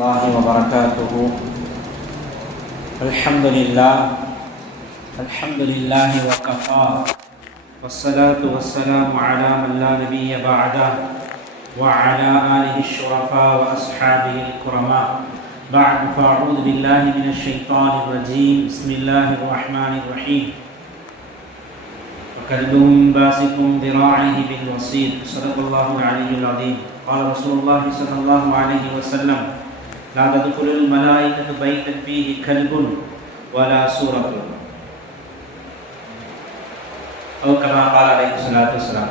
الله وبركاته. الحمد لله وكفى، والصلاة والسلام على من لا نبي بعده وعلى آله الشرفاء وأصحابه الكرماء. بعد فأعوذ بالله من الشيطان الرجيم. بسم الله الرحمن الرحيم. وكلبهم باسط ذراعيه بالوصيد. صدق الله العلي العظيم. قال رسول الله صلى الله عليه وسلم: لا تدخل الملائكة بيتا فيه كلب ولا سورة، أو كما قال عليه الصلاة والسلام.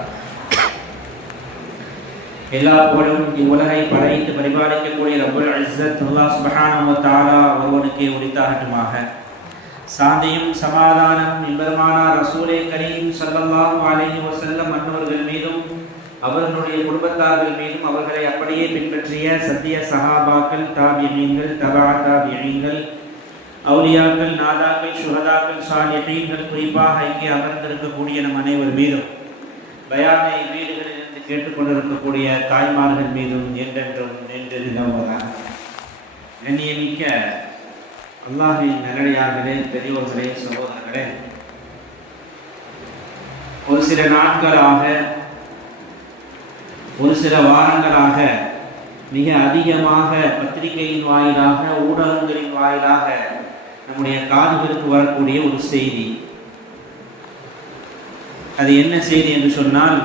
எல்லா புகழும் இவ்வுலகை படைத்து பரிபாலிக்கக்கூடிய ரப்புல் இஸ்ஸத் அல்லாஹ் சுப்ஹானஹு வ தஆலா ஒருவனுக்கே உரித்தாகட்டுமாக. சாந்தியும் சமாதானம் எம்பெருமானார் ரசூலே கரீம் ஸல்லல்லாஹு அலைஹி வஸல்லம் அன்னவர்கள் மீதும் அவர்களுடைய குடும்பத்தார்கள் மீதும் அவர்களை அப்படியே பின்பற்றிய சத்திய சஹாபாக்கள், தாபியீன்கள், தபா தாபியீன்கள், அவுலியாக்கள், நாதாக்கள், சுஹதாக்கள், சாலிஹீன்கள், குறிப்பாக இங்கே அமர்ந்திருக்கக்கூடிய நம் அனைவர் மீதும், பயானை வீடுகளிலிருந்து கேட்டுக்கொண்டிருக்கக்கூடிய தாய்மார்கள் மீதும் என்றென்றும் நின்று நிலவுவதாக. கண்ணியமிக்க அல்லாஹ்வின் நல்லடியார்களே, பெரியோர்களே, சகோதரர்களே, ஒரு சில நாட்களாக, ஒரு சில வாரங்களாக மிக அதிகமாக பத்திரிகையின் வாயிலாக, ஊடகங்களின் வாயிலாக நம்முடைய காதுகளுக்கு வரக்கூடிய ஒரு செய்தி. அது என்ன செய்தி என்று சொன்னால்,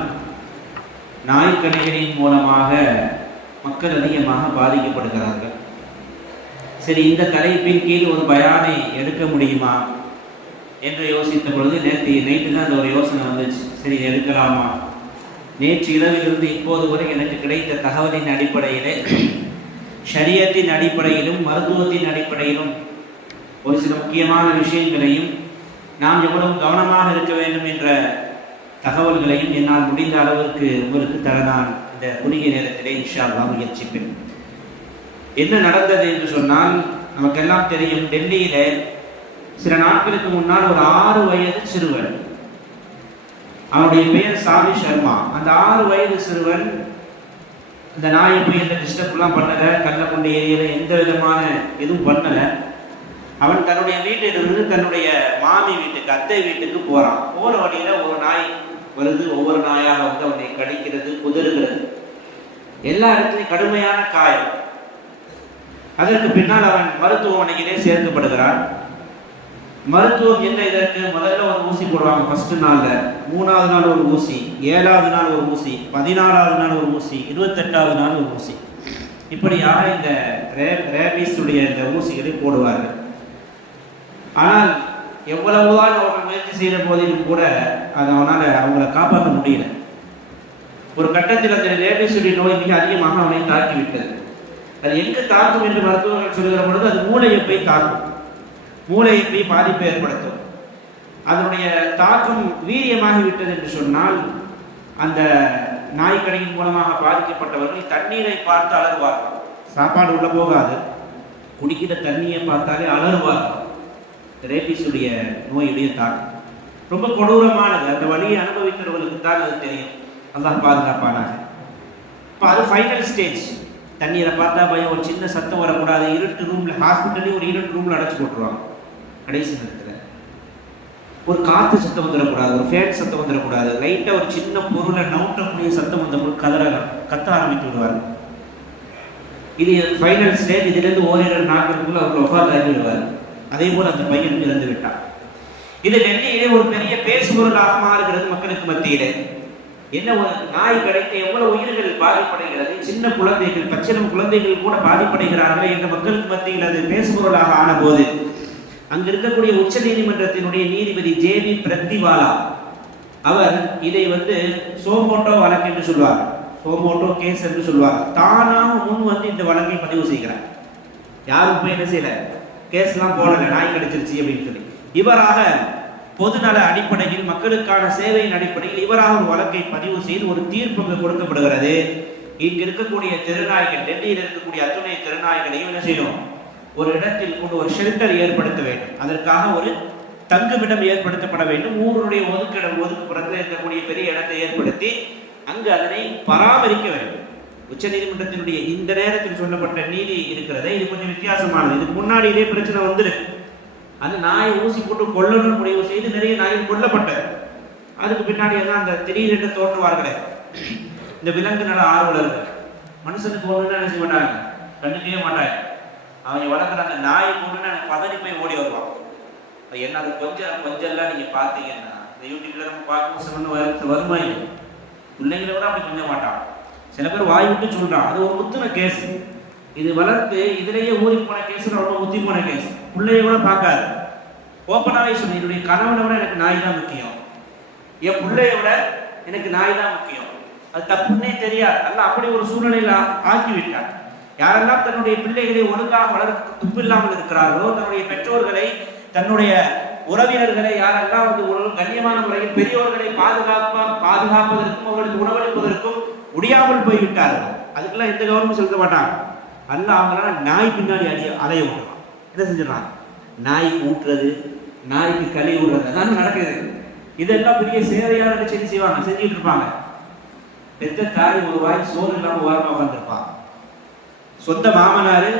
நாய்க்கடைகளின் மூலமாக மக்கள் அதிகமாக பாதிக்கப்படுகிறார்கள். சரி, இந்த தலைப்பின் கீழ் ஒரு பயானை எடுக்க முடியுமா என்று யோசித்த பொழுது நைட்டு தான் அந்த ஒரு யோசனை வந்துச்சு. சரி, எடுக்கலாமா? நேற்று இரவிலிருந்து இப்போது வரை எனக்கு கிடைத்த தகவலின் அடிப்படையிலே, ஷரியத்தின் அடிப்படையிலும் மருத்துவத்தின் அடிப்படையிலும் ஒரு சில முக்கியமான விஷயங்களையும், நாம் எவ்வளவு கவனமாக இருக்க வேண்டும் என்ற தகவல்களையும் என்னால் முடிந்த அளவிற்கு உங்களுக்கு தர நான் இந்த குறுகிய நேரத்திலே இன்ஷா அல்லாஹ் முயற்சிப்பேன். என்ன நடந்தது என்று சொன்னால், நமக்கெல்லாம் தெரியும், டெல்லியில சில நாட்களுக்கு முன்னால் ஒரு 6 வயது சிறுவன், அவனுடைய பெயர் சாவி சர்மா. அந்த 6 வயது சிறுவன் இந்த நாயை போய் எந்த டிஸ்டர்ப்லாம் பண்ணல, கல்ல கொண்டு ஏரியல, எந்த விதமான எதுவும் பண்ணல. அவன் தன்னுடைய வீட்டிலிருந்து தன்னுடைய மாமி வீட்டுக்கு, அத்தை வீட்டுக்கு போறான். போற வழியில ஒரு நாய் வருது. ஒவ்வொரு நாயாக வந்து அவனை கடிக்கிறது, குதறுகிறது. எல்லா இடத்துலையும் கடுமையான காயம். அதற்கு பின்னால் அவன் மருத்துவமனையிலே சேர்க்கப்படுகிறான். மருத்துவம் என்ன இதற்கு? முதல்ல ஒரு ஊசி போடுவாங்க ஃபர்ஸ்ட் நாள்ல, 3வது நாள் ஒரு ஊசி, 7வது நாள் ஒரு ஊசி, 14வது நாள் ஒரு ஊசி, 28வது நாள் ஒரு ஊசி. இப்படியாக இந்த ரேபீஸ் உடைய இந்த ஊசிகளை போடுவார்கள். ஆனால் எவ்வளவுதான் அவர்கள் முயற்சி செய்த போதிலும் கூட அது அவங்களை காப்பாற்ற முடியல. ஒரு கட்டத்தில் அந்த ரேபீஸ் உடைய நோய் மிக அதிகமாக அவனை தாக்கிவிட்டது. அது எங்கு தாக்கும் என்று மருத்துவர்கள் சொல்லுகிற பொழுது, அது மூளையை போய் தாக்கும், மூளையை போய் பாதிப்பை ஏற்படுத்தும். அதனுடைய தாக்கம் வீரியமாகிவிட்டது என்று சொன்னால், அந்த நாய்க்கடியின் மூலமாக பாதிக்கப்பட்டவர்கள் தண்ணீரை பார்த்து அலறுவார்கள். சாப்பாடு உள்ள போகாது, குடிக்கிற தண்ணியை பார்த்தாலே அலறுவார்கள். ரேபீஸுடைய நோயுடைய தாக்கம் ரொம்ப கொடூரமானது. அந்த வலியை அனுபவிக்கிறவர்களுக்கு தான் அது தெரியும். அல்லாஹ் பாதுகாப்பானாக. இப்போ அது ஃபைனல் ஸ்டேஜ். தண்ணீரை பார்த்தா பயம், ஒரு சின்ன சத்தம் வரக்கூடாது. இருட்டு ரூம்ல, ஹாஸ்பிட்டலே ஒரு இருட்டு ரூம்ல அடைச்சு போட்டுருவாங்க. கடைசி நேரத்தில் ஒரு காற்று சத்தம் வந்துடக்கூடாது, ஒரு ஃபேன் சத்தம் வந்துடக்கூடாது. லைட்டாக ஒரு சின்ன பொருளை நவுட்டக்கூடிய சத்தம் வந்த பொருள் கத்த ஆரம்பித்து விடுவார். இது ஃபைனல் ஸ்டேஜ். இதிலிருந்து ஓரிரு நாட்களுக்குள்ள அவர் ஒஃபாத் ஆகி விடுவார். அதே போல் அந்த பையன் இறந்து விட்டார். இது டெல்லியிலே ஒரு பெரிய பேசுபொருளாக மாறுகிறது மக்களுக்கு மத்தியிலே. என்ன, ஒரு நாய் கிடைத்து எவ்வளவு உயிர்கள் பாதிப்படைகிறது, சின்ன குழந்தைகள், பச்சிளம் குழந்தைகள் கூட பாதிப்படைகிறார்கள் என்ற மக்களுக்கு மத்தியில் அது பேசுபொருளாக ஆன போது, அங்கு இருக்கக்கூடிய உச்ச நீதிமன்றத்தினுடைய நீதிபதி ஜேபி பிரத்திவாலா அவர் இதை சோமோட்டோ வழக்கு என்று சொல்வார், சோமோட்டோ கேஸ் என்று சொல்வார். தானாக முன் வந்து இந்த வழக்கை பதிவு செய்கிறார். யாரும் போய் என்ன செய்யல, கேஸ்லாம் போடல, நாய் கிடைச்சிருச்சு அப்படின்னு சொல்லி. இவராக பொதுநல அடிப்படையில், மக்களுக்கான சேவையின் அடிப்படையில் இவராக ஒரு வழக்கை பதிவு செய்து ஒரு தீர்ப்பு கொடுக்கப்படுகிறது. இங்கு இருக்கக்கூடிய தெருநாய்கள், டெல்லியில் இருக்கக்கூடிய அத்துணை தெருநாய்களையும் என்ன செய்யணும், ஒரு இடத்தில் கொண்டு ஒரு ஷெல்டர் ஏற்படுத்த வேண்டும். அதற்காக ஒரு தங்குமிடம் ஏற்படுத்தப்பட வேண்டும். ஊருடைய ஒதுக்குப்புறத்தில் இருக்கக்கூடிய பெரிய இடத்தை ஏற்படுத்தி அங்கு அதனை பராமரிக்க வேண்டும். உச்ச நீதிமன்றத்தினுடைய இந்த நேரத்தில் சொல்லப்பட்ட நீதி இருக்கிறதே இது கொஞ்சம் வித்தியாசமானது. இதுக்கு முன்னாடி இதே பிரச்சனை வந்துருக்கு. அந்த நாயை ஊசி போட்டு கொல்லணும்னு முடிவு செய்து நிறைய நாய்கள் கொல்லப்பட்டது. அதுக்கு பின்னாடி எல்லாம் அந்த திடீரென்று தோன்றுவார்களே இந்த விலங்கு நல ஆர்வலர்கள், மனுஷனுக்கு ஒண்ணுன்னு நினைச்சு மாட்டாங்க, கண்டுக்கவே மாட்டாங்க. அவங்க வளர்க்குற அந்த நாயை கொண்டுன்னு பதறி போய் ஓடி வருவான். என்ன அது கொஞ்சம் நீங்க பாத்தீங்கன்னா இந்த யூடியூப்ல நம்ம பார்க்கும் வருமா பிள்ளைங்களை விட அப்படி கொஞ்சம் மாட்டான். சில பேர் வாய் விட்டு சொல்றான் அது ஒரு முத்தின கேஸ். இது வளர்த்து இதுலயே ஊறி போன கேஸ், ரொம்ப முத்தி போன கேஸ். பிள்ளைய கூட பார்க்காது. ஓப்பனாவே சொல்லி என்னுடைய கணவனை விட எனக்கு நாய் தான் முக்கியம், என் பிள்ளைய விட எனக்கு நாய் தான் முக்கியம். அது தப்புன்னே தெரியாது. அல்ல அப்படி ஒரு சூழ்நிலையில ஆக்கி விட்டார். யாரெல்லாம் தன்னுடைய பிள்ளைகளை ஒழுங்காக வளர்க்க துப்பு இல்லாமல் இருக்கிறார்களோ, தன்னுடைய பெற்றோர்களை தன்னுடைய உறவினர்களை யாரெல்லாம் வந்து ஒரு கண்ணியமான முறையில் பெரியோர்களை பாதுகாப்பதற்கும் அவர்களுக்கு உணவளிப்பதற்கும் முடியாமல் போய்விட்டார்கள். அதுக்கெல்லாம் எந்த கவனமும் செலுத்த மாட்டாங்க. அல்ல அவங்களால நாய் பின்னாடி அலைய விடுறான். என்ன செஞ்சிடறான்? நாய்க்கு ஊட்டுறது, நாய்க்கு களி விடுறது, அதான் நடக்குது. இதெல்லாம் பெரிய சேவையான செஞ்சு செய்வாங்க, செஞ்சுட்டு இருப்பாங்க. பெத்த தாய் ஒரு வாய் சோறு இல்லாம ஓரமா உட்காந்துருப்பான். சொந்த மாமனாரு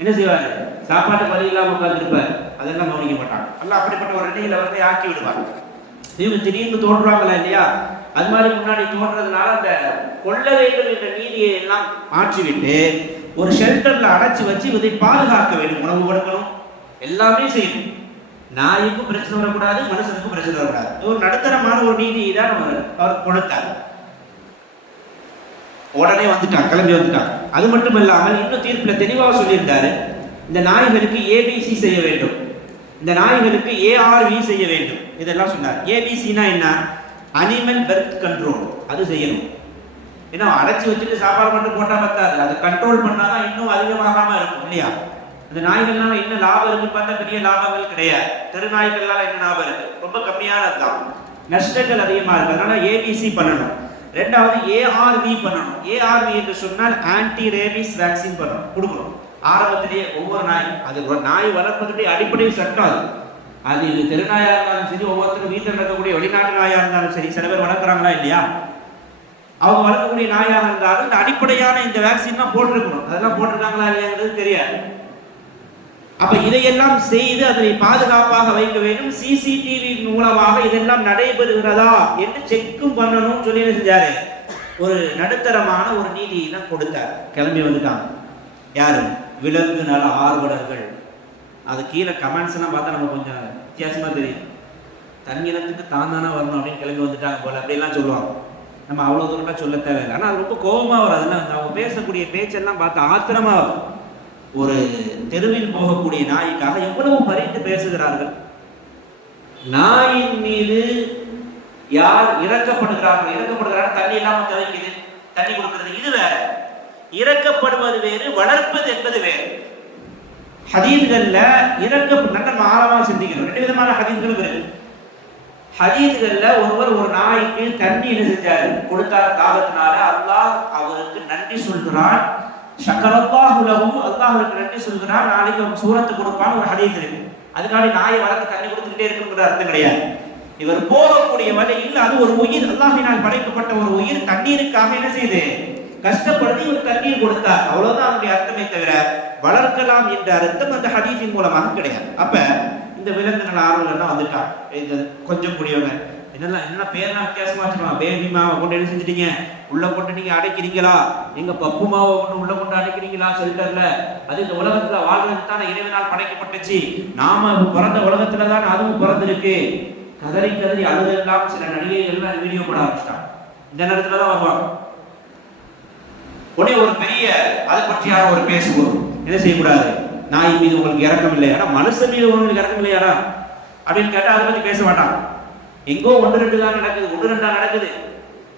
என்ன செய்வாரு? சாப்பாட்டு வழி இல்லாம உட்காந்துருப்பாரு. அதெல்லாம் கவனிக்க மாட்டாங்க. அல்ல அப்படிப்பட்ட ஒரு நிலையில வந்து ஆக்கி விடுவாங்க. இவங்க திடீர்னு தோன்றுவாங்களா இல்லையா? அது மாதிரி முன்னாடி தோன்றதுனால அந்த கொள்ள வேண்டும் என்ற நீதியை எல்லாம் மாற்றிவிட்டு ஒரு ஷெல்டர்ல அடைச்சி வச்சு இதை பாதுகாக்க வேண்டும். உணவு கொடுக்கணும், எல்லாமே செய்யணும். நாய்க்கும் பிரச்சனை வரக்கூடாது, மனுஷனுக்கும் பிரச்சனை வரக்கூடாது. ஒரு நடுத்தரமான ஒரு நீதியை தான் அவர் கொடுத்தார். உடனே வந்துட்டான், கிளம்பி வந்துட்டான். அது மட்டும் இல்லாமல் இன்னும் தீர்ப்புல தெளிவாக சொல்லியிருந்தாரு, இந்த நாய்களுக்கு ஏபிசி செய்ய வேண்டும், இந்த நாய்களுக்கு ஏஆர்வி செய்ய வேண்டும். இதெல்லாம் சொன்னார். ஏபிசினா என்ன? Animal birth control. அது செய்யணும். ஏன்னா அடைச்சி வச்சுட்டு சாப்பாடு மட்டும் போட்டா பத்தாது, அதை கண்ட்ரோல் பண்ணாதான் இன்னும் அதிகமாகாம இருக்கும் இல்லையா? அந்த நாய்கள்னால என்ன லாபம் இருக்குன்னு பார்த்தா பெரிய லாபங்கள் கிடையாது. தெரு நாய்கள்னால என்ன லாபம் இருக்கு? ரொம்ப கம்மியானது தான். நஷ்டங்கள் அதிகமா இருக்கு. அதனால ஏபிசி பண்ணணும். ரெண்டாவது ஏஆர்வி பண்ணணும். ஏஆர்வி என்று சொன்னால் ஆன்டி ரேபிஸ் வேக்சின் பண்ணணும், கொடுக்கணும். ஆரம்பத்திலேயே ஒவ்வொரு நாய், அது ஒரு நாய் வளர்ப்பதுடைய அடிப்படை சட்டம். அது இது தெருநாயா இருந்தாலும் சரி, ஒவ்வொருத்தரும் வீட்டில் நடக்கக்கூடிய வெளிநாட்டு நாயா இருந்தாலும் சரி, சில பேர் வளர்க்குறாங்களா இல்லையா? அவங்க வளர்க்கக்கூடிய நாயாக இருந்தாலும் இந்த அடிப்படையான இந்த வேக்சின் தான் போட்டிருக்கணும். அதெல்லாம் போட்டிருக்காங்களா இல்லையாங்கிறது தெரியாது. அப்ப இதையெல்லாம் செய்து அதனை பாதுகாப்பாக வைக்க வேண்டும். சிசிடிவி மூலமாக இதெல்லாம் நடைபெறுகிறதா என்று செக்கும் பண்ணணும் சொல்லி செஞ்சாரு. ஒரு நடுத்தரமான ஒரு நீதியை தான் கொடுத்தார். கிளம்பி வந்துட்டாங்க. யாரு? விலங்கு நல ஆர்வலர்கள். அது கீழே கமெண்ட்ஸ் எல்லாம் பார்த்தா நம்ம கொஞ்சம் வித்தியாசமா தெரியும். தன்னிலத்துக்கு தான் தானே வரணும் அப்படின்னு கிளம்பி வந்துட்டாங்க போல அப்படிலாம் சொல்லுவாங்க. நம்ம அவ்வளவு தூரம் சொல்ல தேவையில்லை. ஆனா அது ரொம்ப கோபமா வரும். அதெல்லாம் அவங்க பேசக்கூடிய பேச்செல்லாம் பார்த்து ஆத்திரமா வரும். ஒரு தெருவில் போகக்கூடிய நாய்க்காக எவ்வளவு பறித்து பேசுகிறார்கள். நாயின் மீது யார் இறக்கப்படுகிறார்கள்? தண்ணி இல்லாம தவிக்குது, தண்ணி கொடுக்கிறது, இது வேற. இறக்கப்படுவது வேறு, வளர்ப்பது என்பது வேறு. ஹதீஸ்கள்ல நம்ம ஆழமா சிந்திக்கணும். ரெண்டு விதமான ஹதீஸ்களும் இருக்கு. ஹதீஸ்கள்ல ஒருவர் ஒரு நாய்க்கு தண்ணி என்ன செஞ்சாரு? கொடுத்தார். தாகத்தினால அல்லாஹ் அவருக்கு நன்றி சொல்கிறான். ஷக்கரல்லாஹு லஹு, அல்லாஹ் அவருக்கு நன்றி சொல்கிறான். நாளைக்கு அவன் சூரத்து கொடுப்பான்னு ஒரு ஹதீஸ் இருக்கு. அதுக்காக நாயை வளர்த்து தண்ணி கொடுத்துக்கிட்டே இருக்குங்கிற அர்த்தம் கிடையாது. இவர் போகக்கூடிய வழியில் அது ஒரு உயிர், அல்லாஹ்வினால் படைக்கப்பட்ட ஒரு உயிர் தண்ணீருக்காக என்ன செய்து கஷ்டப்படுத்தி இவர் தண்ணீர் கொடுத்தார். அவ்வளவுதான் அதனுடைய அர்த்தமே தவிர வளர்க்கலாம் என்ற அர்த்தம் அந்த ஹதீஸின் மூலமாக கிடையாது. அப்ப இந்த விலங்கு நல ஆர்வலர்லாம் வந்துட்டாங்க. கொஞ்சம் கூடியவங்க என்ன பேர்லாம் வித்தியாசமா வச்சுக்கலாம். பேபி மாவை கொண்டு என்ன செஞ்சுட்டீங்க? உள்ள கொண்டு நீங்க அடைக்கிறீங்களா? எங்க பப்பு மாவை கொண்டு உள்ள கொண்டு அடைக்கிறீங்களா ஷெல்டர்ல? அது இந்த உலகத்துல வாழ்றதுக்கு தானே இறைவனால் படைக்கப்பட்டுச்சு. நாம பிறந்த உலகத்துலதான் அதுவும் பிறந்திருக்கு. கதறி கதறி அழுதெல்லாம் சில நடிகைகள்லாம் வீடியோ போட ஆரம்பிச்சிட்டாங்க. இந்த நேரத்துலதான் வருவாங்க. உடனே ஒரு பெரிய அதை பற்றியான ஒரு பேசுவோம். என்ன செய்யக்கூடாது? நாய் மீது உங்களுக்கு இறக்கம் இல்லை, ஆனா மனுஷன் மீது உங்களுக்கு இறக்கம் இல்லையாடா அப்படின்னு கேட்டா அதை பத்தி பேச மாட்டாங்க. எங்கோ 1-2 தான் நடக்குது, 1-2 நடக்குது.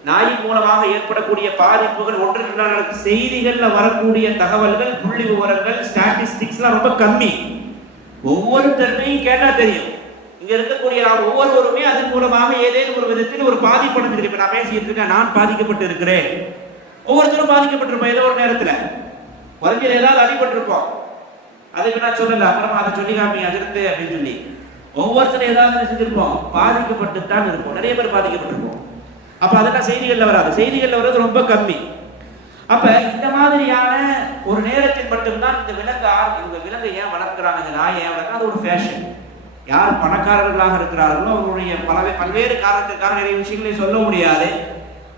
நாயின் மூலமாக ஏற்படக்கூடிய பாதிப்புகள் 1-2 நடக்குது. செய்திகள்ல வரக்கூடிய தகவல்கள், புள்ளி விவரங்கள், ஸ்டாட்டிஸ்டிக்ஸ்லாம் ரொம்ப கம்மி. ஒவ்வொருத்தரையும் கேட்டா தெரியும். இங்க இருக்கக்கூடிய ஒவ்வொருவருமே அதன் மூலமாக ஏதேனும் ஒரு விதத்தில் ஒரு பாதிப்படைஞ்சிருக்கு. இப்ப நான் பேசிட்டு இருக்கேன், நான் பாதிக்கப்பட்டு இருக்கிறேன். ஒவ்வொருத்தரும் பாதிக்கப்பட்டிருப்போம். ஏதோ ஒரு நேரத்துல குறைஞ்சது ஏதாவது அடிபட்டிருப்போம். அதுக்கு நான் சொல்லல, அப்புறமா அதை சொல்லி காமி அதிர்ந்து அப்படின்னு சொல்லி ஒவ்வொருத்தரும் ஏதாவது செஞ்சிருப்போம். பாதிக்கப்பட்டுத்தான் இருப்போம். நிறைய பேர் பாதிக்கப்பட்டிருப்போம். அப்ப அதெல்லாம் செய்திகள்ல வராது. செய்திகள்ல வர்றது ரொம்ப கம்மி. அப்ப இந்த மாதிரியான ஒரு நேரத்தில் மட்டும்தான் இந்த விலங்கை ஏன் வளர்க்கிறாங்க, இந்த நாயை ஏன் வளர்க்கிறாங்க, அது ஒரு ஃபேஷன். யார் பணக்காரர்களாக இருக்கிறார்களோ அவருடைய பல்வேறு காரணத்திற்காக நிறைய விஷயங்களை சொல்ல முடியாது.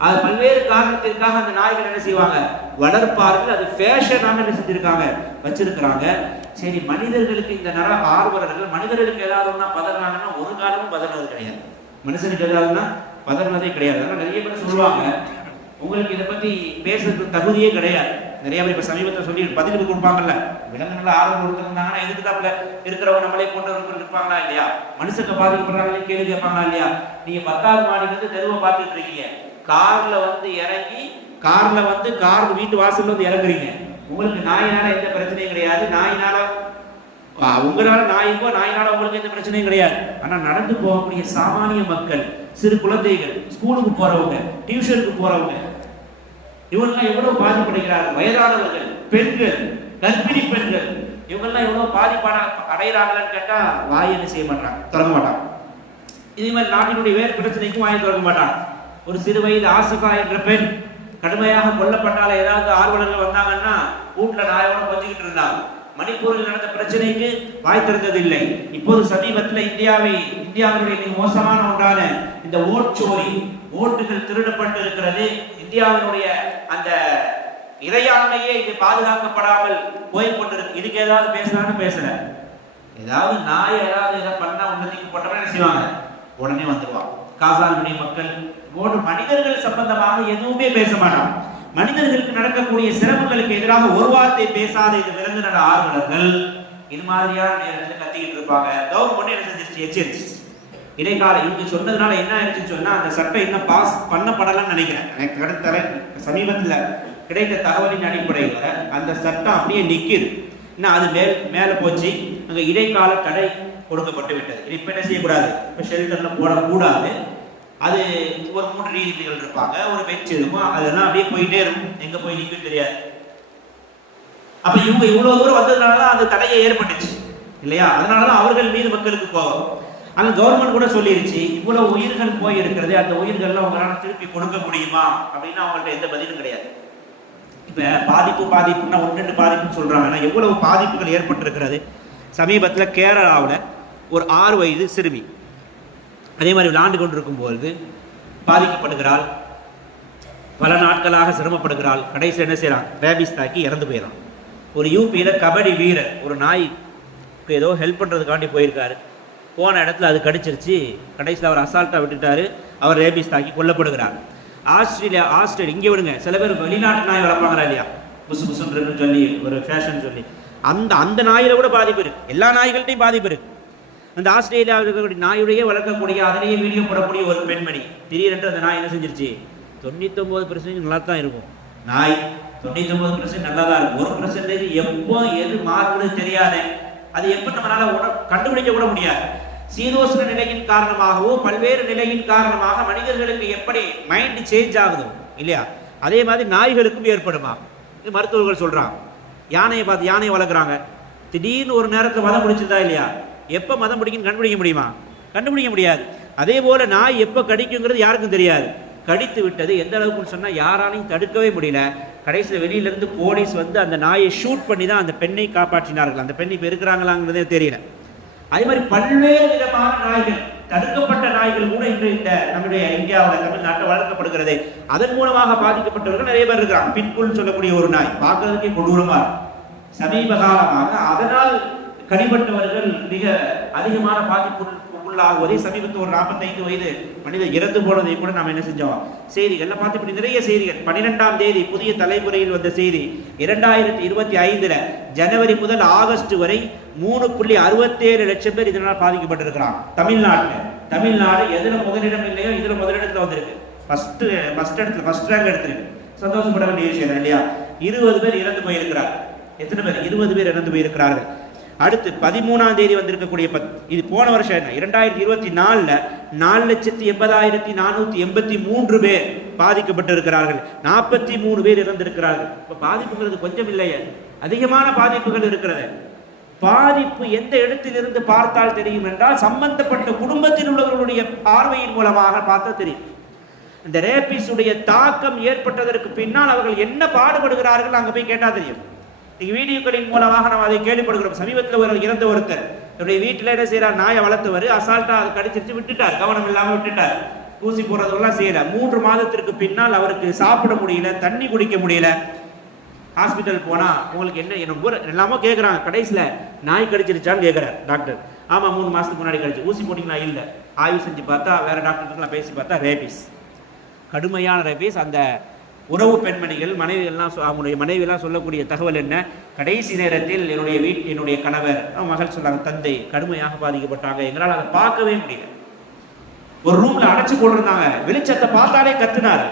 அது பல்வேறு காரணத்திற்காக அந்த நாய்கள் என்ன செய்வாங்க, வளர்ப்பார்கள். அது ஃபேஷனாக என்ன செஞ்சிருக்காங்க, வச்சிருக்கிறாங்க. சரி, மனிதர்களுக்கு இந்த நர ஆர்வலர்கள் மனிதர்களுக்கு ஏதாவது ஒன்றா பதறாங்கன்னா ஒரு காலமும் பதறது கிடையாது. மனுஷனுக்கு ஏதாவதுன்னா பதறினதே கிடையாது. அதனால நிறைய பேர் சொல்லுவாங்க, உங்களுக்கு இதை பத்தி பேசுறதுக்கு தகுதியே கிடையாது. நிறைய பேர் இப்ப சமீபத்தை சொல்லி பதிலுக்கு கொடுப்பாங்கல்ல, விலங்குல ஆர்வம் கொடுத்துருந்தாங்கன்னா எதுக்கு தாப்புல இருக்கிறவங்க நம்மளே கொண்டு இருப்பாங்களா இல்லையா, மனுஷங்க பாதிக்கப்படுறாங்களே கேள்வி கேட்பாங்களா இல்லையா. நீங்க 10வது மாடிக்கு வந்து தெருவை பார்த்துட்டு இருக்கீங்க, கார்ல வந்து இறங்கி கார் வீட்டு வாசல்ல வந்து இறங்குறீங்க. உங்களுக்கு நாயினால எந்த பிரச்சனையும் கிடையாது, நாயினால உங்களால நாயினால உங்களுக்கு எந்த பிரச்சனையும் கிடையாது. ஆனா நடந்து போகக்கூடிய சாமானிய மக்கள், சிறு குழந்தைகள், ஸ்கூலுக்கு போறவங்க, டியூஷனுக்கு போறவங்க, இவங்கெல்லாம் எவ்வளவு பாதிப்படைகிறார்கள். வயதானவர்கள், பெண்கள், கர்ப்பிணி பெண்கள், இவங்கெல்லாம் எவ்வளவு பாதிப்பான அடைகிறாங்கன்னு கேட்டா வாய் என்ன செய்ய மாட்டாங்க, திறக்க மாட்டாங்க. இதே மாதிரி நாட்டினுடைய வேறு பிரச்சனைக்கும் வாயை திறக்க மாட்டாங்க. ஒரு சிறு வயது ஆசிகா என்ற பெண் கடுமையாக கொல்லப்பட்டால ஏதாவது ஆர்வலர்கள் வந்தாங்கன்னா வீட்டுல நாயோட கொஞ்சிக்கிட்டு இருந்தாங்க. மணிப்பூரில் நடந்த பிரச்சனைக்கு வாய் திறந்ததில்லை. இப்போது சமீபத்தில் இந்தியாவினுடைய மோசமான ஒன்றான இந்த ஓட்சோரி, ஓட்டுகள் திருடப்பட்டு இருக்கிறது. இந்தியாவினுடைய அந்த இறையாண்மையே இது பாதுகாக்கப்படாமல் போய் கொண்டிருக்கு. இதுக்கு ஏதாவது பேசலான்னு பேசல. ஏதாவது நாய் ஏதாவது இதை பண்ணா உன்னதிக்கு போட்டோம்னா என்ன செய்வாங்க, உடனே வந்துடுவாங்க. காசானுடைய மக்கள் போன்று மனிதர்கள் சம்பந்தமாக எதுவுமே பேச மாட்டாங்க. மனிதர்களுக்கு நடக்கக்கூடிய சிரமங்களுக்கு எதிராக ஒரு வார்த்தை பேசாத இந்த விலங்கு நல ஆர்வலர்கள் இது மாதிரியான நேரத்தில் கத்திக்கிட்டு இருப்பாங்க. கவர்மெண்ட் என்ன செஞ்சிருச்சு, எச்சரிச்சு. இடைக்கால இவங்க சொன்னதுனால என்ன ஆயிடுச்சுன்னு சொன்னா, அந்த சட்டம் இன்னும் பாஸ் பண்ணப்படலன்னு நினைக்கிறேன். எனக்கு சமீபத்தில் கிடைத்த தகவலின் அடிப்படையில் அந்த சட்டம் அப்படியே நிற்கிது. இன்னும் அது மேல போச்சு. அங்க இடைக்கால தடை கொடுக்கப்பட்டு விட்டது. இப்ப என்ன செய்யக்கூடாது, இப்ப ஷெல்டர்ல போடக்கூடாது. அது ஒரு 3 நீதிபதிகள் இருப்பாங்க, ஒரு பெஞ்ச் இருக்கும், அதெல்லாம் அப்படியே போயிட்டே இருக்கும், எங்க போய் நிற்கும் தெரியாது. அப்ப இவங்க இவ்வளவு தூரம் வந்ததுனாலதான் அந்த தடையை ஏற்பட்டுச்சு இல்லையா. அதனாலதான் அவர்கள் மீது மக்களுக்கு கோபம். ஆனா கவர்மெண்ட் கூட சொல்லிருச்சு, இவ்வளவு உயிர்கள் போய் இருக்கிறது, அந்த உயிர்கள்லாம் உங்களால திருப்பி கொடுக்க முடியுமா அப்படின்னு அவங்கள்ட்ட எந்த பதிலும் கிடையாது. இப்ப பாதிப்புன்னா 1-2 பாதிப்புன்னு சொல்றாங்க. எவ்வளவு பாதிப்புகள் ஏற்பட்டிருக்கிறது. சமீபத்தில் கேரளாவில் ஒரு 6 வயது சிறுமி அதே மாதிரி விளையாண்டு கொண்டிருக்கும் பொழுது பாதிக்கப்படுகிறாள். பல நாட்களாக சிரமப்படுகிறாள். கடைசியில் என்ன செய்யறான், ரேபிஸ் தாக்கி இறந்து போயிடறான். ஒரு யூபியில கபடி வீரர் ஒரு நாய்க்கு ஏதோ ஹெல்ப் பண்றதுக்காண்டி போயிருக்காரு. போன இடத்துல அது கடிச்சிருச்சு. கடைசியில் அவர் அசால்ட்டா விட்டுட்டாரு. அவர் ரேபிஸ் தாக்கி கொல்லப்படுகிறார். ஆஸ்திரேலியா இங்கே விடுங்க, சில பேர் வெளிநாட்டு நாய் வளர்ப்பாங்களா இல்லையா, புசு புசுன்னு சொல்லி ஒரு ஃபேஷன் சொல்லி, அந்த நாயில கூட பாதிப்பு இருக்கு. எல்லா நாய்கள்ட்டையும் பாதிப்பு இருக்கு. அந்த ஆஸ்திரேலியாவில் இருக்கக்கூடிய நாயுடைய வளர்க்கக்கூடிய அதிலேயே வீடியோ போடக்கூடிய ஒரு பெண்மணி திடீரென்று அந்த நாய் என்ன செஞ்சிருச்சு, 99% நல்லா தான் இருக்கும். நாய் 99% நல்லா தான் இருக்கும். 1% எப்போ எது மாறுவது தெரியாது. அது எப்போ நம்மளால கண்டுபிடிக்க கூட முடியாது. சீதோஷ்ண நிலையின் காரணமாகவோ பல்வேறு நிலையின் காரணமாக மனிதர்களுக்கு எப்படி மைண்ட் சேஞ்ச் ஆகுதோ இல்லையா, அதே மாதிரி நாய்களுக்கும் ஏற்படுமா. இது மருத்துவர்கள் சொல்றாங்க. யானையை பார்த்து யானையை வளர்க்குறாங்க, திடீர்னு ஒரு நேரத்தில் மதம் பிடிச்சிருந்தா இல்லையா, எப்போ மதம் பிடிக்குன்னு கண்டுபிடிக்க முடியுமா, கண்டுபிடிக்க முடியாது. அதே போல நாய் எப்போ கடிக்குங்கிறது யாருக்கும் தெரியாது. கடித்து விட்டது எந்த அளவுக்குன்னு சொன்னால் யாராலையும் தடுக்கவே முடியல. கடைசியில் வெளியிலிருந்து போலீஸ் வந்து அந்த நாயை ஷூட் பண்ணி தான் அந்த பெண்ணை காப்பாற்றினார்கள். அந்த பெண் இப்போ இருக்கிறாங்களாங்கிறதே தெரியல. அதே மாதிரி பல்வேறு விதமான நாய்கள், தடுக்கப்பட்ட நாய்கள் கூட இன்று இந்த நம்முடைய இந்தியாவில் தமிழ்நாட்டில் வளர்க்கப்படுகிறது. அதன் மூலமாக பாதிக்கப்பட்டவர்கள் நிறைய பேர் இருக்கிறாங்க. பிட்புல் சொல்லக்கூடிய ஒரு நாய் பார்க்கறதுக்கே கொடூரமா சமீப காலமாக அதனால் கடிபட்டவர்கள் மிக அதிகமான பாதிப்புள்ளாகுவதை சமீபத்தில் ஒரு 45 வயது மனிதர் இறந்து போனதை கூட நாம் என்ன செஞ்சோம் செய்திகள்ல பார்த்து. இப்படி நிறைய செய்திகள். 12ஆம் தேதி புதிய தலைமுறையில் வந்த செய்தி, 2025 ஜனவரி முதல் ஆகஸ்ட் வரை 3.67 லட்சம் பேர் இதனால் பாதிக்கப்பட்டிருக்கிறாங்க தமிழ்நாடு எதுல முதலிடம் இல்லையோ இதுல முதலிடத்துல வந்திருக்கு. ஃபர்ஸ்ட் ரேங்க் எடுத்திருக்கு. சந்தோஷப்பட வேண்டிய விஷயம் இல்லையா. 20 பேர் இறந்து போயிருக்கிறார். எத்தனை பேர்? 20 பேர் இறந்து போயிருக்கிறார்கள். அடுத்து 13ஆம் தேதி வந்திருக்கக்கூடிய இது போன வருஷம் என்ன 2024 4,80,483 பேர் பாதிக்கப்பட்டிருக்கிறார்கள். 43 பேர் இறந்திருக்கிறார்கள். இப்ப பாதிப்புங்கிறது கொஞ்சம் இல்லையே, அதிகமான பாதிப்புகள் இருக்கிறது. பாதிப்பு எந்த இடத்திலிருந்து பார்த்தால் தெரியும் என்றால், சம்பந்தப்பட்ட குடும்பத்தில் உள்ளவர்களுடைய பார்வையின் மூலமாக பார்த்தா தெரியும். இந்த ரேபிஸுடைய தாக்கம் ஏற்பட்டதற்கு பின்னால் அவர்கள் என்ன பாடுபடுகிறார்கள் அங்கே போய் கேட்டால் தெரியும். இன்னைக்கு வீடியோக்களின் மூலமாக நம்ம அதை கேள்விப்படுகிறோம். சமீபத்தில் ஒரு இறந்த ஒருத்தர் என்னுடைய வீட்டில் என்ன செய்யறார், நாயை வளர்த்தவர் அசால்ட்டா அதை கடிச்சிருச்சு விட்டுட்டார், கவனம் இல்லாமல் விட்டுட்டார், ஊசி போடுறதெல்லாம் செய்யல. 3 மாதத்திற்கு பின்னால் அவருக்கு சாப்பிட முடியல, தண்ணி குடிக்க முடியல. ஹாஸ்பிட்டல் போனா உங்களுக்கு என்ன எல்லாமோ கேட்குறாங்க. கடைசியில் நாய் கடிச்சிருச்சான்னு கேட்குறாரு டாக்டர். ஆமாம் 3 மாதத்துக்கு முன்னாடி கடிச்சு. ஊசி போட்டிங்களா? இல்லை. ஆய்வு செஞ்சு பார்த்தா வேற டாக்டர்லாம் பேசி பார்த்தா ரேபிஸ், கடுமையான ரேபிஸ். அந்த உறவு பெண்மணிகள் மனைவிகள்லாம் அவங்களுடைய மனைவியெல்லாம் சொல்லக்கூடிய தகவல் என்ன, கடைசி நேரத்தில் என்னுடைய கணவர் மகள் சொன்னாங்க, தந்தை கடுமையாக பாதிக்கப்பட்டாங்க, எங்களால் அதை பார்க்கவே முடியல. ஒரு ரூம்ல அடைச்சு கொண்டிருந்தாங்க, வெளிச்சத்தை பார்த்தாலே கத்துனாரு.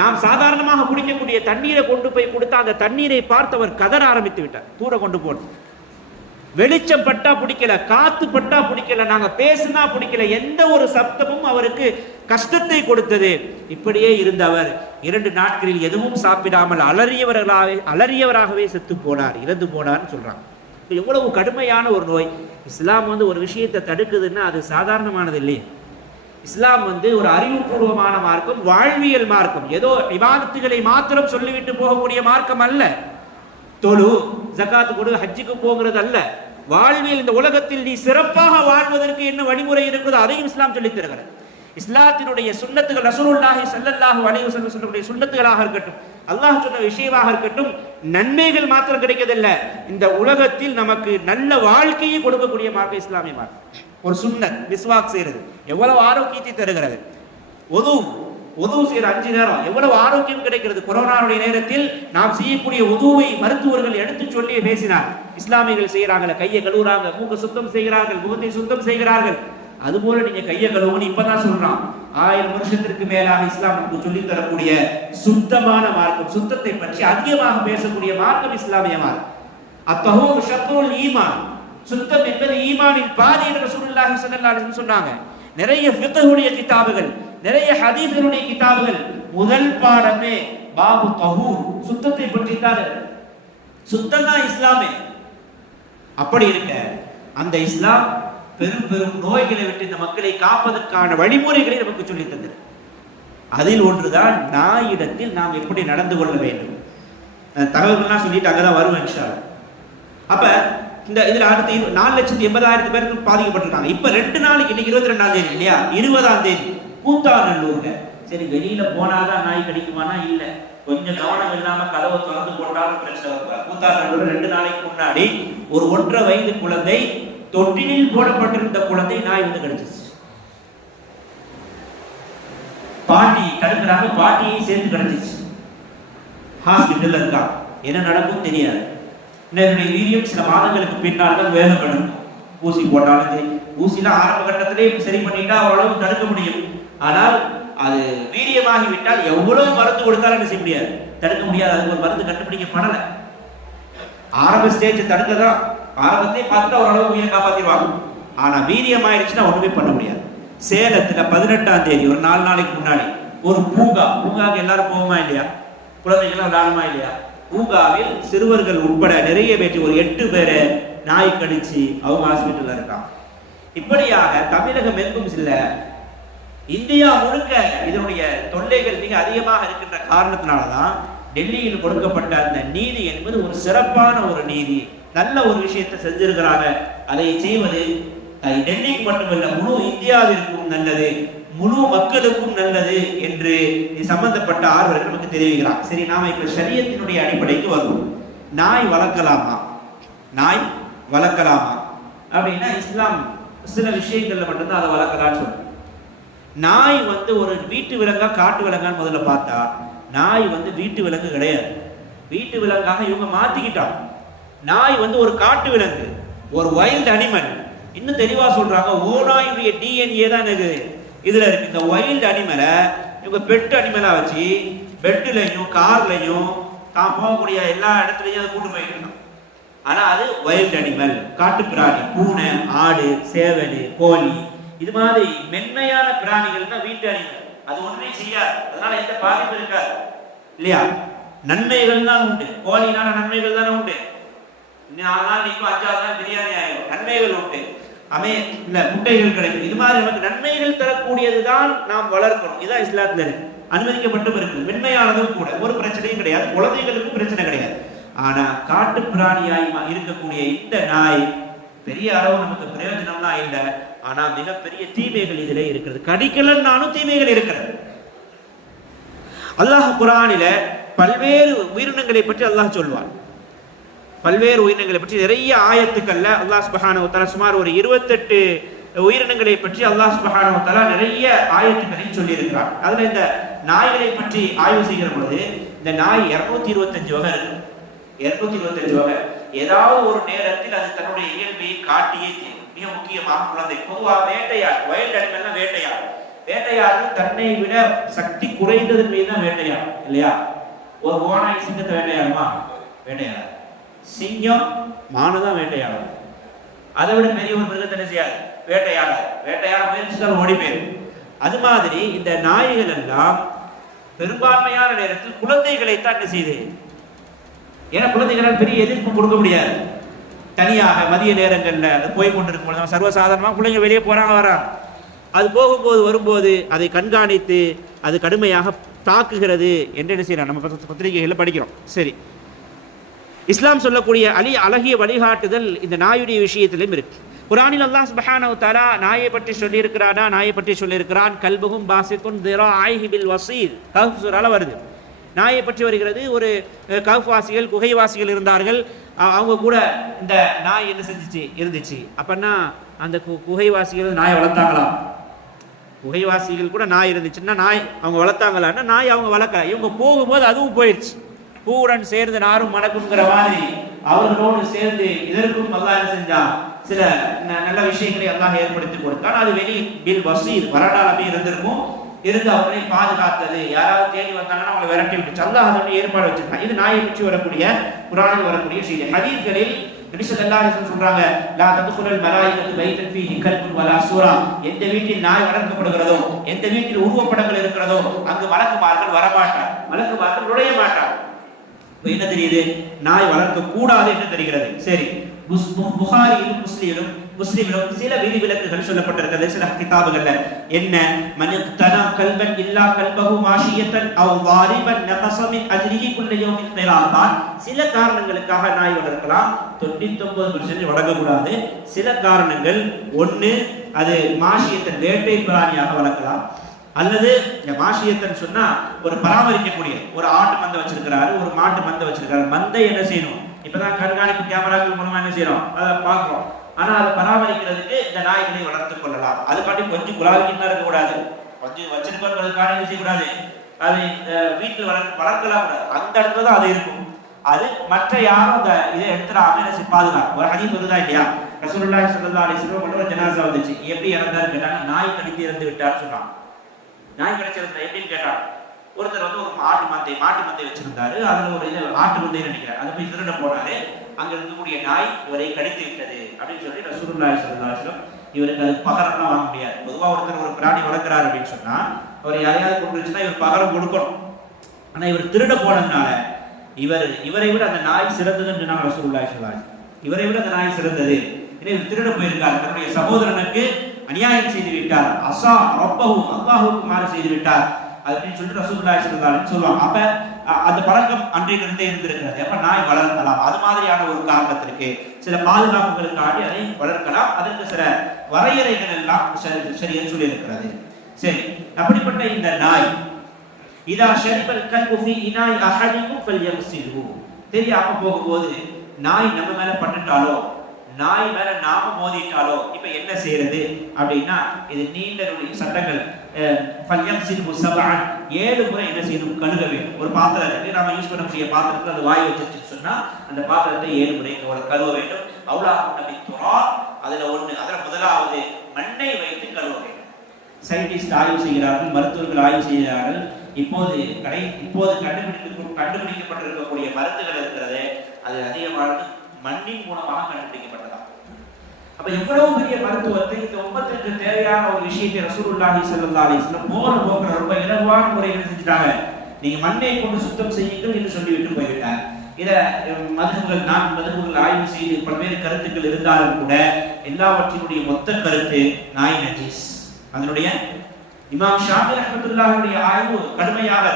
நாம் சாதாரணமாக குடிக்கக்கூடிய தண்ணீரை கொண்டு போய் கொடுத்தா அந்த தண்ணீரை பார்த்தவர் கதற ஆரம்பித்து விட்டார். தூர கொண்டு போன வெளிச்சம் பட்டா பிடிக்கல, காத்து பட்டா பிடிக்கல, நாங்க பேசினா பிடிக்கல, எந்த ஒரு சப்தமும் அவருக்கு கஷ்டத்தை கொடுத்தது. இப்படியே இருந்த அவர் 2 நாட்களில் எதுவும் சாப்பிடாமல் அலறியவராகவே செத்து போனார், இறந்து போனார்னு சொல்றாங்க. எவ்வளவு கடுமையான ஒரு நோய். இஸ்லாம் ஒரு விஷயத்தை தடுக்குதுன்னா அது சாதாரணமானது இல்லையே. இஸ்லாம் ஒரு அறிவுபூர்வமான மார்க்கம், வாழ்வியல் மார்க்கம். ஏதோ இபாதத்துகளை மாத்திரம் சொல்லிவிட்டு போகக்கூடிய மார்க்கம் அல்ல. தொழு, ஜகாத்து கொடு, ஹஜ்ஜுக்கு போகிறது அல்ல. வாழ்வியல், இந்த உலகத்தில் நீ சிறப்பாக வாழ்வதற்கு என்ன வழிமுறை இருக்கிறதோ அதையும் இஸ்லாம் சொல்லித் தருகிறது. இஸ்லாத்தினுடைய சுன்னத்துகள், ரசூலுல்லாஹி ஸல்லல்லாஹு அலைஹி வஸல்லம் சொல்லக்கூடிய சுன்னத்துகளாக இருக்கட்டும், அல்லாஹ் சொன்ன விஷயமாக இருக்கட்டும், நன்மைகள் மாத்திரம் கிடைக்கதில்ல, இந்த உலகத்தில் நமக்கு நல்ல வாழ்க்கையை கொடுக்கக்கூடிய மார்க்கம் இஸ்லாமிய மார்க்கம். ஒரு சுன்னத், மிஸ்வாக் செய்யறது எவ்வளவு ஆரோக்கியத்தை தருகிறது. உதவு செய்யற 5 நேரம் எவ்வளவு ஆரோக்கியம் கிடைக்கிறது. கொரோனாவுடைய நேரத்தில் நாம் செய்யக்கூடிய உதவை மருத்துவர்கள் எடுத்து சொல்லி பேசினார். இஸ்லாமியர்கள் செய்யறாங்க, கையை கழுவுறாங்க, மூக்க சுத்தம் செய்கிறார்கள், முகத்தை சுத்தம் செய்கிறார்கள். அதுபோல நீங்க கையை கழுவுன்னு இப்பதான் சொல்றான். 1000 வருஷத்திற்கு மேலாக இஸ்லாம் நமக்கு சொல்லி தரக்கூடிய சுத்தமான மார்க்கம், சுத்தத்தை பற்றி அதிகமாக பேசக்கூடிய மார்க்கம் இஸ்லாமிய மார்க்கம். அத்தஹூர் ஷத்ருல் ஈமான், சுத்தம் என்பது ஈமானின் பாதி என்று ரசூலுல்லாஹி ஸல்லல்லாஹு அலைஹி வஸல்லம் சொன்னாங்க. நிறைய ஃபிக்ஹுடைய கிதாபுகள், நிறைய ஹதீஸுடைய கிதாபுகள் முதல் பாடமே பாபு தஹூர், சுத்தத்தை பற்றி தான். சுத்தம் தான் இஸ்லாமே. அப்படி இருக்க அந்த இஸ்லாம் பெரும் பெரும் நோய்களை விட்டு இந்த மக்களை காப்பதற்கான வழிமுறைகளை நமக்கு சொல்லி தந்தது. அதில் ஒன்றுதான் நாயிடத்தில் நாம் எப்படி நடந்து கொள்ள வேண்டும். தகவல்கள்லாம் சொல்லிட்டு அங்கதான் வருவேன் இன்ஷா அல்லாஹ். அப்ப இந்த இதுல அடுத்து 4,80,000 பேருக்கு பாதிக்கப்பட்டிருக்காங்க. இப்ப 2 நாளைக்கு, இன்னைக்கு 22ஆம் தேதி இல்லையா, 20ஆம் தேதி கூத்தாநல்லூர்ல. சரி, வெளியில போனாதான் நாய் கடிக்குமானா இல்ல, கொஞ்சம் கவனம் இல்லாம கதவை திறந்து போட்டாலும் பிரச்சனை வருவார். கூத்தாநல்லூர்ல 2 நாளைக்கு முன்னாடி ஒரு 1.5 வயது குழந்தை, தொட்டிலில் போடப்பட்டிருந்த குழந்தை நாய் கடிச்சிச்சு. பாட்டி தடுக்கிறாங்க, பாட்டியை சேர்ந்து கடிச்சிச்சு. ஹாஸ்பிட்டல் இருக்கா, என்ன நடக்கும் தெரியாது. என்னுடைய வீரியம் சில மாதங்களுக்கு பின்னால் தான் வேகப்படும். ஊசி போட்டாலும் சரி, ஊசிலாம் ஆரம்ப கட்டத்திலே சரி பண்ணிட்டா ஓரளவு தடுக்க முடியும். ஆனால் அது வீரியமாகி விட்டால் எவ்வளவு மருந்து கொடுத்தாலும் என்ன செய்ய முடியாது, தடுக்க முடியாது. அதுக்கு ஒரு மருந்து கண்டுபிடிக்கப்படல. ஆரம்ப ஸ்டேஜ் தடுக்கதான், ஆரம்பத்திலே பார்த்துட்டா ஓரளவு உயிரை காப்பாற்றிடுவாங்க. ஆனா வீரியம் ஆயிடுச்சுன்னா ஒண்ணுமே பண்ண முடியாது. சேலத்துல 18ஆம் தேதி ஒரு 4 நாளைக்கு முன்னாடி ஒரு பூங்காவுக்கு எல்லாரும் போவோமா இல்லையா, குழந்தைகள்லாம் விளையாடுமா இல்லையா, பூங்காவில் சிறுவர்கள் உட்பட நிறைய பேர், ஒரு 8 பேரை நாய் கடிச்சு அவங்க ஹாஸ்பிட்டல்ல இருக்காங்க. இப்படியாக தமிழகம் எங்கும் இல்ல, இந்தியா முழுக்க இதனுடைய தொல்லைகள் மிக அதிகமாக இருக்கின்ற காரணத்தினாலதான் டெல்லியில் கொடுக்கப்பட்ட அந்த நீதி என்பது ஒரு சிறப்பான ஒரு நீதி. நல்ல ஒரு விஷயத்தை செஞ்சிருக்கிறாங்க. அதை செய்வது டெல்லிக்கு மட்டுமல்ல, முழு இந்தியாவிற்கும் நல்லது, முழு மக்களுக்கும் நல்லது என்று சம்பந்தப்பட்ட ஆர்வலர்கள் நமக்கு தெரிவிக்கிறார். சரி, நாம இப்ப ஷரியத்தினுடைய அடிப்படைக்கு வருவோம். நாய் வளர்க்கலாமா, நாய் வளர்க்கலாமா அப்படின்னா இஸ்லாம் சில விஷயங்கள்ல மட்டும்தான் அதை வளர்க்கலான்னு சொல்றோம். நாய் ஒரு வீட்டு விலங்கா காட்டு விலங்கான்னு முதல்ல பார்த்தா, நாய் வீட்டு விலங்கு கிடையாது. வீட்டு விலங்காக இவங்க மாத்திக்கிட்டாங்க. நாய் ஒரு காட்டு விலங்கு, ஒரு வைல்ட் அனிமல். இன்னும் தெளிவா சொல்றாங்க, ஓநாயுடைய DNA தான் இதுல இருக்கு. இந்த வைல்ட் அனிமலை இவங்க பெட் அனிமலா வச்சு பெட்லையும் கார்லையும் தான் போகக்கூடிய எல்லா இடத்துலையும் அதை கூட்டு போயிட்டு இருக்கான். ஆனா அது வைல்ட் அனிமல், காட்டு பிராணி. பூனை, ஆடு, சேவல், கோழி, இது மாதிரி மென்மையான பிராணிகள் தான் வீட்டு அனிமல். அது ஒன்றே செய்யாது, அதனால எந்த பாதிப்பு இருக்காது இல்லையா. நன்மைகள் தான் உண்டு, கோழினால நன்மைகள் தானே உண்டு. 4 நாள் நீக்கும் 5ஆவது நாள் பிரியாணி ஆயிடும், நன்மைகள் உண்டு. இல்ல முட்டைகள் கிடைக்கும். இது மாதிரி நமக்கு நன்மைகள் தரக்கூடியதுதான் நாம் வளர்க்கணும். இதான் இஸ்லாத்துல இருக்கு. அனுமதிக்கப்பட்டும் இருக்குது. மென்மையானதும் கூட, ஒரு பிரச்சனையும் கிடையாது, குழந்தைகளுக்கும் பிரச்சனை கிடையாது. ஆனா காட்டு பிராணியாய் இருக்கக்கூடிய இந்த நாய் பெரிய அளவு நமக்கு பிரயோஜனம்லாம் இல்லை, ஆனா மிகப்பெரிய தீமைகள் இதிலே இருக்கிறது. கடிக்கலன்னாலும் தீமைகள் இருக்கிறது. அல்லாஹ் குர்ஆனில பல்வேறு உயிரினங்களை பற்றி அல்லாஹ் சொல்வார். பல்வேறு உயிரினங்களை பற்றி நிறைய ஆயத்துக்கள்ல அல்லாஹ் சுப்ஹானஹு வ தஆலா சுமார் ஒரு 28 உயிரினங்களை பற்றி அல்லாஹ் சுப்ஹானஹு வ தஆலா நிறைய ஆயத்துக்களை சொல்லி இருக்கிறார். அதுல இந்த நாய்களை பற்றி ஆய்வு செய்கிற பொழுது இந்த நாய் 225 வகை இருக்கு. 225 வகை. ஏதாவது ஒரு நேரத்தில் அது தன்னுடைய இயல்பை காட்டியே தீரும். மிக முக்கியமாக குழந்தை. பொதுவாக வேட்டையாடு, வைல்ட் அனிமல்னா வேட்டையாடு. வேட்டையாடு தன்னை விட சக்தி குறைந்தது மீது தான் வேட்டையாடு, இல்லையா? ஒரு ஓனாய் சிங்கத்தை வேட்டையாடுமா? வேட்டையாடு. சிங்கம் மானுதான் வேட்டையாடும். அதை விட பெரிய ஒரு மிருகத்தை என்ன செய்யாது? வேட்டையாட முயற்சித்தால் ஓடி போயிடும். அது மாதிரி இந்த நாய்கள் எல்லாம் பெரும்பான்மையான நேரத்தில் குழந்தைகளைத்தான் என்ன செய்யுது? ஏன்னா குழந்தைகளால் பெரிய எதிர்ப்பு கொடுக்க முடியாது. தனியாக மதிய நேரங்கள்ல அது போய் கொண்டிருக்கும் பொழுது சர்வசாதாரணமாக பிள்ளைங்க வெளியே போறாங்க வராங்க, அது போகும்போது வரும்போது அதை கண்காணித்து அது கடுமையாக தாக்குகிறது என்று என்ன செய்யலாம், நம்ம பத்திரிகைகளில் படிக்கிறோம். சரி, இஸ்லாம் சொல்லக்கூடிய அழகிய வழிகாட்டுதல் இந்த நாயுடைய விஷயத்திலும் இருக்கு. குர்ஆனில் அல்லாஹ் சுப்ஹானஹு வ தஆலா நாயை பற்றி சொல்லியிருக்கிறானா? நாயை பற்றி சொல்லியிருக்கிறான். கல்புஹும் பாசித்துன் திராஐஹி பில் வஸீர். கஹ்ஃப் சூரால வருது. நாயை பற்றி வருகிறது. ஒரு கஹ்ஃப் வாசிகள், குகைவாசிகள் இருந்தார்கள். அவங்க கூட இந்த நாய் என்ன செஞ்சிச்சு? இருந்துச்சு. அப்பன்னா அந்த குகைவாசிகள் நாயை வளர்த்தாங்களா? குகைவாசிகள் கூட நாய் இருந்துச்சுன்னா நாய் அவங்க வளர்த்தாங்களான்னா நாய் அவங்க வளர்க்கல. இவங்க போகும்போது அதுவும் போயிடுச்சு. பூவுடன் சேர்ந்து நாரும் மணக்குங்கிற மாதிரி அவர்களோடு சேர்ந்து இதற்கும் அல்லாஹ் என்ன செஞ்சான்? சில நல்ல விஷயங்களை அல்லாஹ் ஏற்படுத்தி கொடுத்தான். அது வெளி பில் வஸீர் வரலாறு இருந்திருக்கும். இருந்து அவர்களை பாதுகாத்தது. யாராவது தேடி வந்தாங்கன்னா அவங்களை விரட்டி விட்டு அல்லாஹ் அதனுடைய ஏற்பாடு வச்சிருக்கான். இது நாயை பற்றி வரக்கூடிய குர்ஆனில் வரக்கூடிய செய்தி. ஹதீஸ்களில் நபி ஸல்லல்லாஹு அலைஹி வஸல்லம் சொல்றாங்க, லா ததுகுலுல் மலாயிகத்து பைத்தன் ஃபீஹி கல்புன் வலா சூரா. எந்த வீட்டில் நாய் வளர்க்கப்படுகிறதோ, எந்த வீட்டில் உருவப்படங்கள் இருக்கிறதோ அங்கு மலக்குமார்கள் வரமாட்டார், மலக்குமார்கள் நுழைய மாட்டார். என்ன தெரியுது? நாய் வளர்க்க கூடாது என்று தெரிகிறது. சரி, புகாரியிலும் முஸ்லிமிலும் சில விதிவிலக்குகள் சொல்லப்பட்டிருக்கிறது சில கிதாபுகள்ல. என்ன? மனிக்தனா கல்பன் இல்லா கல்பஹு மாஷியத்தன் அவ் வாரிபன் நகஸ மின் அஜ்ரிஹி குல்ல யௌமின் கைராத்தான். சில காரணங்களுக்காக நாய் வளர்க்கலாம், 99% வளர்க்கக்கூடாது. சில காரணங்கள், ஒன்று அது மாஷியத்தன் வேட்டை பிராணியாக வளர்க்கலாம், அல்லது மாஷியத்தன் சொன்னா ஒரு பராமரிக்கக்கூடிய ஒரு ஆட்டு மந்தை வச்சிருக்கிறாரு, ஒரு மாட்டு மந்தை வச்சிருக்காரு. மந்தை என்ன செய்யணும்? இப்பதான் கண்காணிப்பு கேமராக்கள் மூலமா என்ன செய்யறோம்? அதை பார்க்கிறோம். ஆனா அதை பராமரிக்கிறதுக்கு இந்த நாய்களை வளர்த்துக் கொள்ளலாம். அதுக்காண்டி கொஞ்சம் குலாவிக்கிட்டு இருக்கக்கூடாது, கொஞ்சம் வச்சிருக்கிறதுக்கான என்ன செய்யக்கூடாது, அது வீட்டில் வளர்க்கலாம் கூடாது. அந்த இடத்துல தான் அது இருக்கும். அது மற்ற யாரும் அந்த இதை எடுத்துடாம என்ன பாதுகாக்கும். ஒரு ஹதீஸ் வருதா இல்லையா? ரசூலுல்லாஹி ஸல்லல்லாஹு அலைஹி வஸல்லம் ஒரு ஜனாஸா வந்துச்சு. எப்படி இறந்தாரு கேட்டாங்க. நாய் கடித்து இறந்து விட்டார்னு சொன்னாங்க. நாய் கடிச்சிருந்தா எப்படின்னு கேட்டாங்க. ஒருத்தர் வந்து ஒரு மாட்டு மந்தை வச்சிருந்தாரு. அதுல ஒரு ஆட்டு மந்தை நினைக்கிறார். அதை போய் திருட போனாரு. அங்க இருக்கக்கூடிய நாய் இவரை கடித்து விட்டது அப்படின்னு சொல்லி ரசூலுல்லாஹி ஸல்லல்லாஹு அலைஹி வஸல்லம் இவருக்கு அது பகரம்லாம் வாங்க முடியாது. பொதுவா ஒருத்தர் ஒரு பிராணி வளர்க்கிறார் அப்படின்னு சொன்னா அவர் யாரையாவது கொண்டுச்சுன்னா இவர் பகரம் கொடுக்கணும். ஆனா இவர் திருட போனதுனால இவரை விட அந்த நாய் சிறந்ததுன்னு சொன்னாங்க ரசூலுல்லாஹி ஸல்லல்லாஹு அலைஹி வஸல்லம். இவரை விட அந்த நாய் சிறந்தது. இவர் திருட போயிருக்கார், தன்னுடைய சகோதரனுக்கு அநியாயம் செய்து விட்டார், அஸா ரப்பஹு அல்லாஹ்வுக்கு மாறு செய்து விட்டார் அப்படின்னு சொல்லிட்டு ரசூலுல்லாஹி ஸல்லல்லாஹு அலைஹி வஸல்லம் சொல்லுவாங்க. அப்ப அந்த பழக்கம் அன்றையிலிருந்தே இருந்திருக்கிறது. அப்ப நாய் வளர்க்கலாம். அது மாதிரியான ஒரு காரணத்திற்கு சில பாதுகாப்புகளுக்காண்டி அதை வளர்க்கலாம். அதற்கு சில வரையறைகள் எல்லாம் சரியா சொல்லி இருக்கிறது. சரி, அப்படிப்பட்ட இந்த நாய் இதா ஷரிபல் கல்பு ஃபீ இனாய் அஹதிக்கும் ஃபல்யக்ஸில்ஹு. தெரியாம போகும்போது நாய் நம்ம மேல பட்டுட்டாலோ, நாய் மேல நாம மோதிட்டாலோ இப்ப என்ன செய்யறது அப்படின்னா, இது நீண்ட சட்டங்கள். 7 முறை என்ன செய்யணும்? கழுக வேண்டும். ஒரு பாத்திரம் இருக்கு, நாம யூஸ் பண்ணக்கூடிய பாத்திரத்துல அது வாய் வச்சிருச்சுன்னு சொன்னா அந்த பாத்திரத்தை 7 முறை கழுவ வேண்டும். அவுலாஹு நபி துரா, அதுல முதலாவது மண்ணை வைத்து கழுவ வேண்டும். சயின்டிஸ்ட் ஆய்வு செய்கிறார்கள், மருத்துவர்கள் ஆய்வு செய்கிறார்கள். இப்போது கண்டுபிடிக்கப்பட்டிருக்கக்கூடிய மருந்துகள் இருக்கிறது, அது அதிகமானது மண்ணின் மூலமாக கண்டுபிடிக்கப்பட்டதா. அப்ப எவ்வளவு பெரிய மருத்துவத்தை இந்த உம்மத்திற்கு தேவையான ஒரு விஷயத்தை ரசூலுல்லாஹி ஸல்லல்லாஹு அலைஹி வஸல்லம் போற ரொம்ப இலகுவான முறையில் செஞ்சுட்டாங்க. நீங்க மண்ணை கொண்டு சுத்தம் செய்யுங்கள் என்று சொல்லிவிட்டு போய்விட்டார். இத மதுகுகள் ஆய்வு செய்து பல்வேறு கருத்துக்கள் இருந்தாலும் கூட எல்லாவற்றினுடைய மொத்த கருத்து நாய் நஜீஸ். அதனுடைய இமாம் ஷாஃபி ரஹ்மத்துல்லாஹினுடைய ஆய்வு கடுமையாக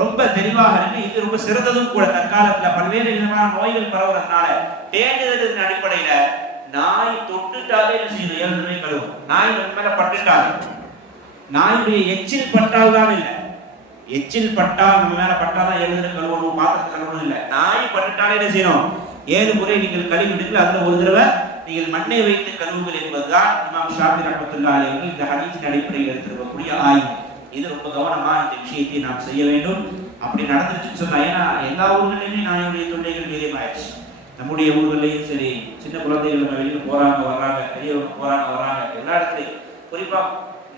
ரொம்ப தெளிவாக இருக்கு. இது ரொம்ப சிறந்ததும் கூட. தற்காலத்துல பல்வேறு விதமான நோய்கள் பரவுறதுனால தேடுதலின் அடிப்படையில நாய் தொட்டுட்டாலே செய்யுது 7 தடவை கழுவும். நாய் நம்ம மேல பட்டுட்டாலே, நாயுடைய எச்சில் பட்டால் தான் இல்லை, எச்சில் பட்டால் நம்ம மேல பட்டாதான் 7 தடவை கழுவணும், பாத்திரத்தை கழுவணும் இல்லை. நாய் பட்டுட்டாலே என்ன செய்யணும்? 7 முறை நீங்கள் கழுவிடுங்கள், அதுல ஒரு தடவை நீங்கள் மண்ணை வைத்து கழுவுங்கள் என்பதுதான் இமாம் ஷாஃபி ரஹ்மத்துல்லாஹி அலைஹி இந்த ஹதீஸின் அடிப்படையில் எடுத்திருக்கக்கூடிய ஆய்வு. இது ரொம்ப கவனமா இந்த விஷயத்தை நாம் செய்ய வேண்டும். அப்படி நடந்துருச்சுன்னு சொன்னா, ஏன்னா எல்லா ஊர்களிலுமே நாயுடைய தொல்லைகள் வீரியமாயிடுச்சு. நம்முடைய ஊர்களையும் சரி, சின்ன குழந்தைகள் நம்ம வெளியில் போறாங்க வர்றாங்க, பெரியவங்க போறாங்க வர்றாங்க, எல்லா இடத்துலையும் குறிப்பா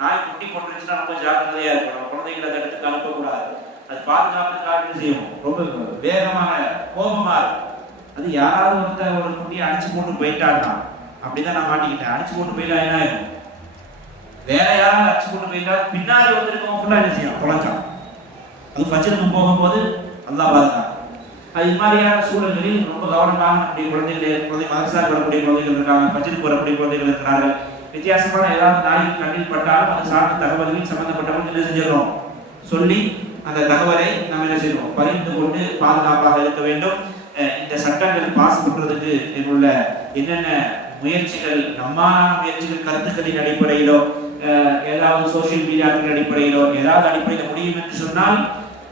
நாய் குட்டி போட்டுருச்சுன்னா ரொம்ப ஜாக்கிரதையா இருக்கும். நம்ம குழந்தைகளை அந்த இடத்துக்கு அனுப்பக்கூடாது. அது பாதுகாப்புக்காக செய்யும், ரொம்ப வேகமாக கோபமா இருக்கும். அது யாராவது ஒருத்தர் ஒரு குட்டியை அடிச்சு போட்டு போயிட்டான்னா, அப்படிதான் நான் மாட்டிக்கிட்டேன், அடிச்சு போட்டு போயிட்டா என்ன ஆகும்? வேற யாராவது அடிச்சு போட்டு போயிட்டா பின்னாடி வந்திருக்கவங்க ஃபுல்லா என்ன செய்யும்? தொலைச்சான். அது ஃபஜ்ருக்கு போகும்போது அல்லாஹ் பாதுகாக்கும். அது மாதிரியான சூழல்களில் ரொம்ப கவனமாக நம்முடைய குழந்தை மதரசாவுக்கு வரக்கூடிய குழந்தைகள் இருக்காங்க, ஃபஜ்ருக்கு வரக்கூடிய குழந்தைகள் இருக்கிறார்கள். வித்தியாசமான ஏதாவது நாயின் கண்ணில் பட்டாலும் அது சார்ந்த தகவல்களில் சம்பந்தப்பட்டவங்க என்ன செஞ்சிடறோம் சொல்லி அந்த தகவலை நம்ம என்ன செய்யணும்? பகிர்ந்து கொண்டு பாதுகாப்பாக இருக்க வேண்டும். இந்த சட்டங்கள் பாஸ் பண்றதுக்கு உள்ள என்னென்ன முயற்சிகள், நம்மான முயற்சிகள், கருத்துக்களின் அடிப்படையிலோ ஏதாவது சோசியல் மீடியாக்களின் அடிப்படையிலோ ஏதாவது அடிப்படையில் முடியும் என்று சொன்னால்,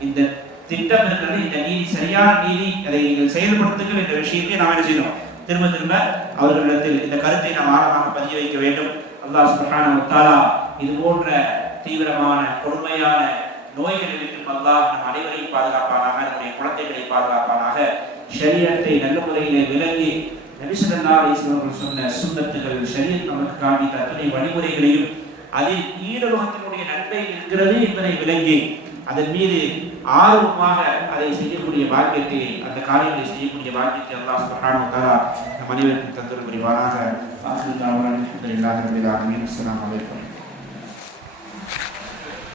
இந்த திட்டம் இருக்கிறது, இந்த நீதி சரியான நீதி, அதை நீங்கள் செயல்படுத்துங்கள் என்ற விஷயத்தை நாம் என்ன செய்யணும்? திரும்ப திரும்ப அவர்களிடத்தில் இந்த கருத்தை நாம் ஆழமாக பதிய வைக்க வேண்டும். அல்லாஹ் சுப்ஹானஹு வ தஆலா இது போன்ற தீவிரமான கொடுமையான நோய்களை விட்டு அல்லாஹ் நம் அனைவரையும் பாதுகாப்பானாக, நம்முடைய குழந்தைகளை பாதுகாப்பானாக. ஷரியத்தை நல்ல முறையிலே விளங்கி நபி ஸல்லல்லாஹு அலைஹி வஸல்லம் சொன்ன சுன்னத்துகள், ஷரியத் நமக்கு காண்பித்த அத்தனை வழிமுறைகளையும் அதில் ஈரலோகத்தினுடைய நன்மை இருக்கிறது என்பதை விளங்கி அதன் மீது ஆர்வமாக அதை செய்யக்கூடிய பாக்கியத்தை, அந்த காரியங்களை செய்யக்கூடிய பாக்கியத்தை அல்லாஹ் சுப்ஹானஹு வ தஆலா நம் அனைவருக்கும் தந்தருள் புரிவானாக. அஸ்ஸலாமு அலைக்கும் வரஹ்மத்துல்லாஹி வபரகாத்துஹு. அஸ்ஸலாமு அலைக்கும்.